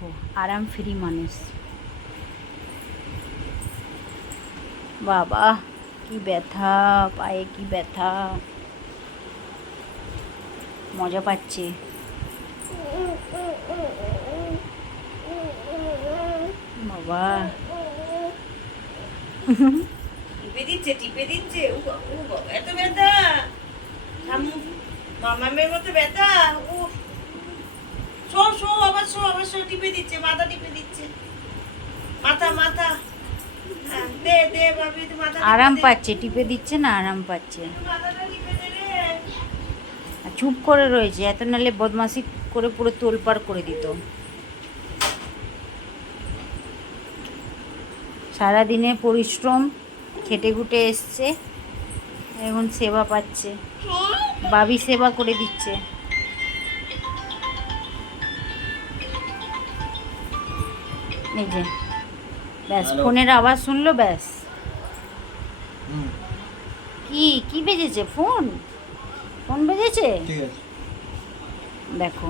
দেখো আরাম ফ্রি মানুষ। বাবা কি ব্যথা, পায়ে কি ব্যথা, মজা পাচ্ছে। বাবা টিপে দিচ্ছে টিপে দিচ্ছে। ও বাবা, এত ব্যথা! মামামের মতো ব্যথা। ও শো শো আবার শো আবার শো, টিপে দিচ্ছে, মাথা টিপে দিচ্ছে, মাথা মাথা। হ্যাঁ, দে দে ভাবি, তুই মাথা আরাম টিপে দে, পাচ্ছে, টিপে দিচ্ছে না, আরাম পাচ্ছে। তুই মাথাটা টিপে দে রে। আর চুপ করে রয়েছে, এত নাহলে বদমাশি করে পুরো তোলপাড় করে দিত। সারাদিনে পরিশ্রম খেটে খুটে এসছে, এখন সেবা পাচ্ছে, বাবি সেবা করে দিচ্ছে। এই যে ব্যাস, ফোনের আওয়াজ শুনলো ব্যাস। কি কি বেজেছে? ফোন ফোন বেজেছে, ঠিক আছে। দেখো।